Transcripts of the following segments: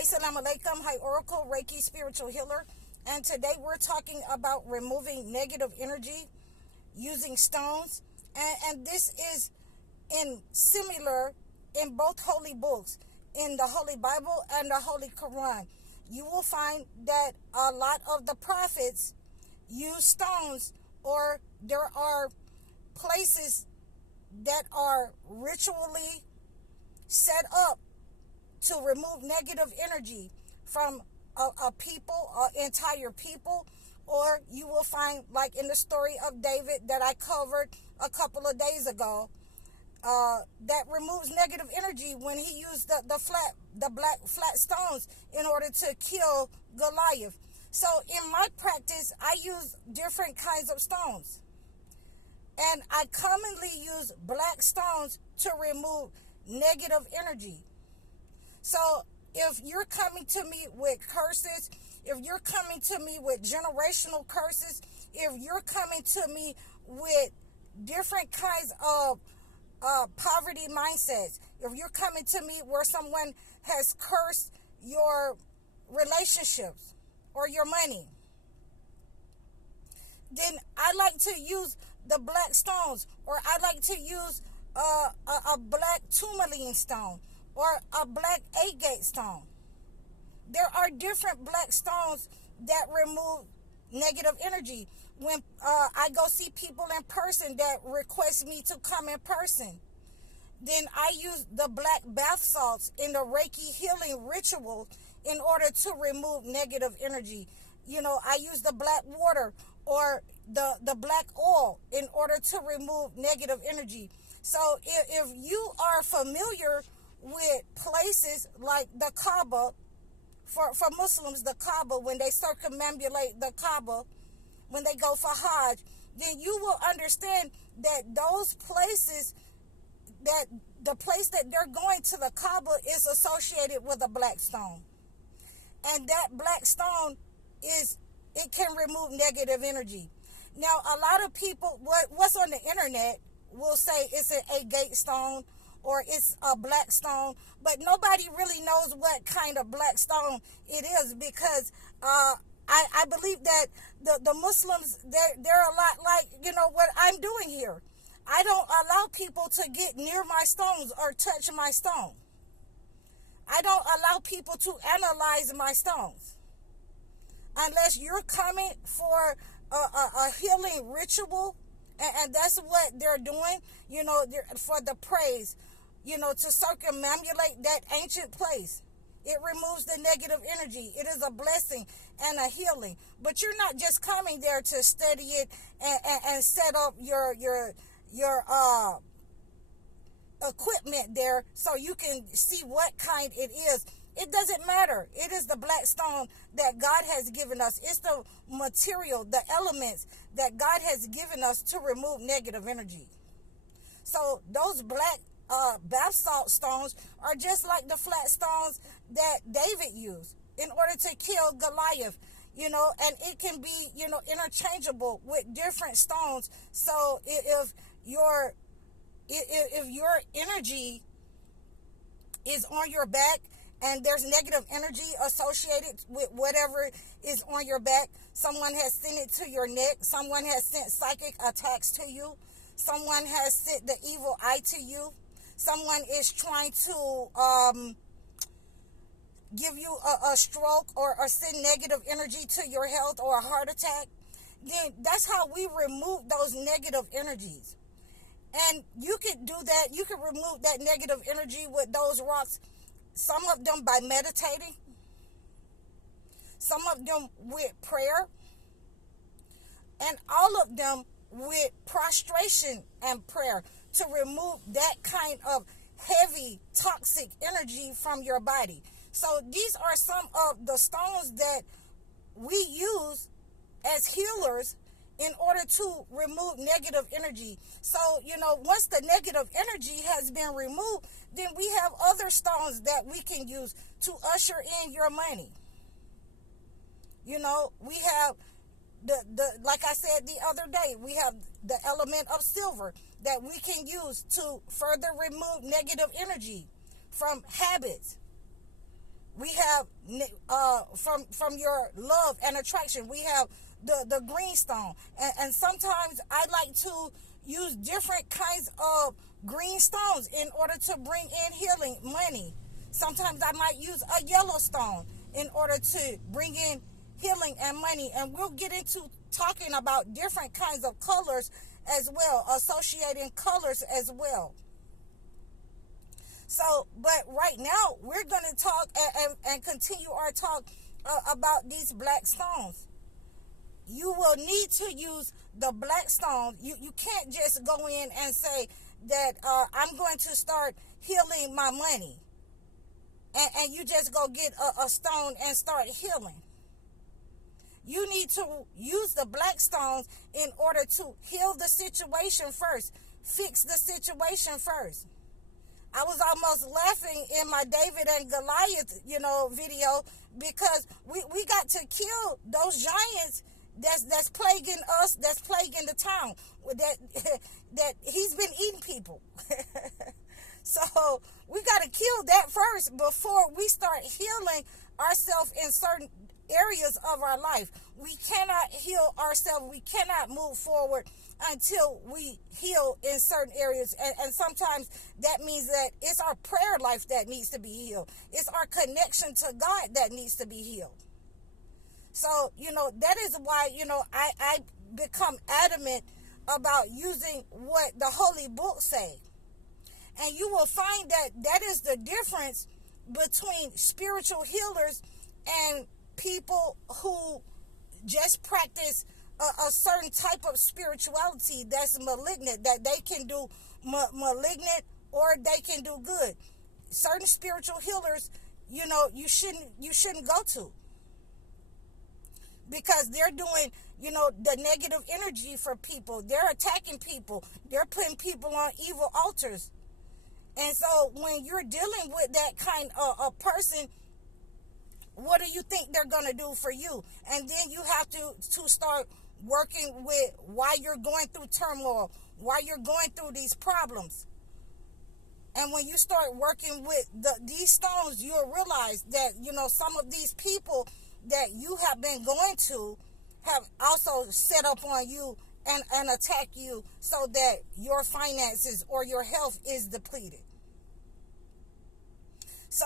Hi, salam alaikum. Hi, Oracle, Reiki, spiritual healer. And today we're talking about removing negative energy using stones. And this is similar in both holy books, in the Holy Bible and the Holy Quran. You will find that a lot of the prophets use stones, or there are places that are ritually set up to remove negative energy from a people, entire people. Or you will find, like in the story of David that I covered a couple of days ago, that removes negative energy when he used the black flat stones in order to kill Goliath. So in my practice, I use different kinds of stones, and I commonly use black stones to remove negative energy. So if you're coming to me with curses, if you're coming to me with generational curses, if you're coming to me with different kinds of poverty mindsets, if you're coming to me where someone has cursed your relationships or your money, then I like to use the black stones, or I like to use a black tourmaline stone or a black agate stone. There are different black stones that remove negative energy. When I go see people in person that request me to come in person, then I use the black bath salts in the Reiki healing ritual in order to remove negative energy. You know, I use the black water or the black oil in order to remove negative energy. So if you are familiar with places like the Kaaba, for Muslims, the Kaaba, when they circumambulate the Kaaba, when they go for Hajj, then you will understand that those places, that the place that they're going to, the Kaaba, is associated with a black stone. And that black stone it can remove negative energy. Now, a lot of people, what's on the internet, will say it's an agate stone or it's a black stone, but nobody really knows what kind of black stone it is, because I believe that the Muslims, they're a lot like, what I'm doing here. I don't allow people to get near my stones or touch my stone. I don't allow people to analyze my stones. Unless you're coming for a healing ritual, and that's what they're doing, for the praise, to circumambulate that ancient place. It removes the negative energy. It is a blessing and a healing. But you're not just coming there to study it and set up your equipment there so you can see what kind it is. It doesn't matter. It is the black stone that God has given us. It's the material, the elements that God has given us to remove negative energy. So those black bath salt stones are just like the flat stones that David used in order to kill Goliath, and it can be, interchangeable with different stones. So if your energy is on your back, and there's negative energy associated with whatever is on your back, someone has sent it to your neck, someone has sent psychic attacks to you, someone has sent the evil eye to you, someone is trying to give you a stroke or send negative energy to your health or a heart attack, then that's how we remove those negative energies. And you could do that. You could remove that negative energy with those rocks, some of them by meditating, some of them with prayer, and all of them with prostration and prayer, to remove that kind of heavy, toxic energy from your body. So these are some of the stones that we use as healers in order to remove negative energy. So, once the negative energy has been removed, then we have other stones that we can use to usher in your money. We have like I said the other day, we have the element of silver that we can use to further remove negative energy from habits. We have have from your love and attraction. We have the green stone, and sometimes I like to use different kinds of green stones in order to bring in healing, money. Sometimes I might use a yellow stone in order to bring in healing and money. And we'll get into talking about different kinds of colors as well, associating colors as well. So, but right now, we're going to talk and continue our talk about these black stones. You will need to use the black stone. You can't just go in and say that I'm going to start healing my money. And you just go get a stone and start healing. You need to use the black stones in order to heal the situation first. Fix the situation first. I was almost laughing in my David and Goliath, video, because we got to kill those giants that's plaguing us, that's plaguing the town, that he's been eating people. So we got to kill that first before we start healing ourselves in certain areas of our life. We cannot heal ourselves. We cannot move forward until we heal in certain areas. And sometimes that means that it's our prayer life that needs to be healed. It's our connection to God that needs to be healed. So, that is why, I become adamant about using what the Holy Book say. And you will find that is the difference between spiritual healers and people who just practice a certain type of spirituality that's malignant, that they can do malignant or they can do good. Certain spiritual healers, you shouldn't go to, because they're doing, the negative energy for people. They're attacking people. They're putting people on evil altars. And so when you're dealing with that kind of a person, what do you think they're going to do for you? And then you have to start working with why you're going through turmoil, why you're going through these problems. And when you start working with these stones, you'll realize that, some of these people that you have been going to have also set up on you and attack you so that your finances or your health is depleted. So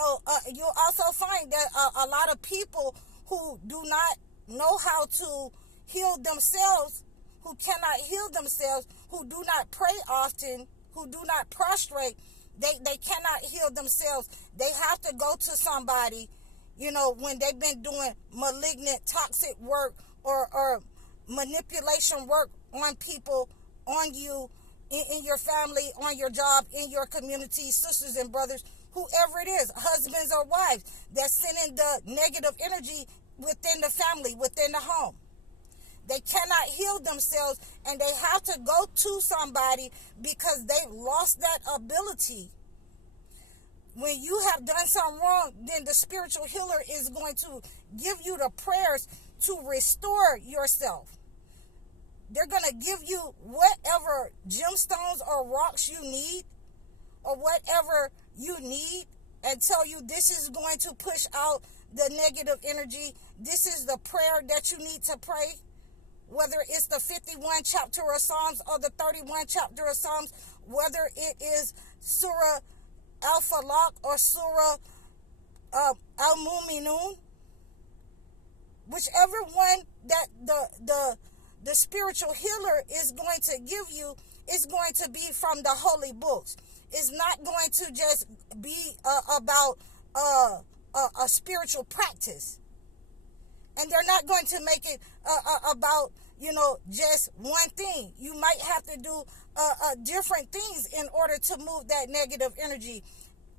you'll also find that a lot of people who do not know how to heal themselves, who cannot heal themselves, who do not pray often, who do not prostrate, they cannot heal themselves. They have to go to somebody, when they've been doing malignant, toxic work or manipulation work on people, on you, in your family, on your job, in your community, sisters and brothers, whoever it is, husbands or wives, that's sending the negative energy within the family, within the home. They cannot heal themselves, and they have to go to somebody because they lost that ability. When you have done something wrong, then the spiritual healer is going to give you the prayers to restore yourself. They're going to give you whatever gemstones or rocks you need, or whatever you need, and tell you this is going to push out the negative energy. This is the prayer that you need to pray. Whether it's the 51 chapter of Psalms or the 31 chapter of Psalms, whether it is Surah Al-Falaq or Surah Al-Mu'minun, whichever one that the spiritual healer is going to give you is going to be from the holy books. It's not going to just be about a spiritual practice. And they're not going to make it about, just one thing. You might have to do different things in order to move that negative energy.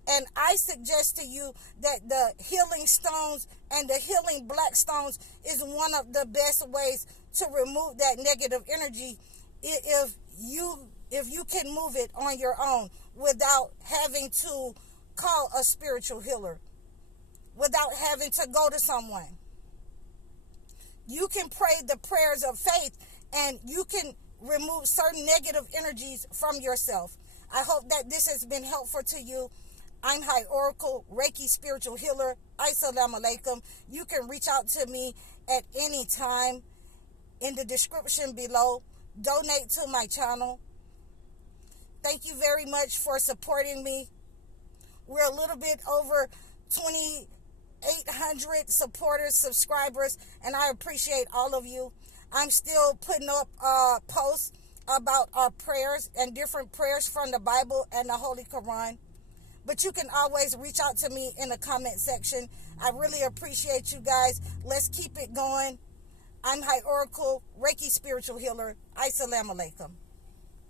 And I suggest to you that the healing stones and the healing black stones is one of the best ways to remove that negative energy if you can move it on your own without having to call a spiritual healer, without having to go to someone. You can pray the prayers of faith, and you can remove certain negative energies from yourself. I hope that this has been helpful to you. I'm High Oracle, Reiki Spiritual Healer. Assalamu alaikum. You can reach out to me at any time in the description below. Donate to my channel. Thank you very much for supporting me. We're a little bit over 2,800 supporters, subscribers, and I appreciate all of you. I'm still putting up posts about our prayers and different prayers from the Bible and the Holy Quran. But you can always reach out to me in the comment section. I really appreciate you guys. Let's keep it going. I'm High Oracle, Reiki Spiritual Healer. Assalamu alaikum.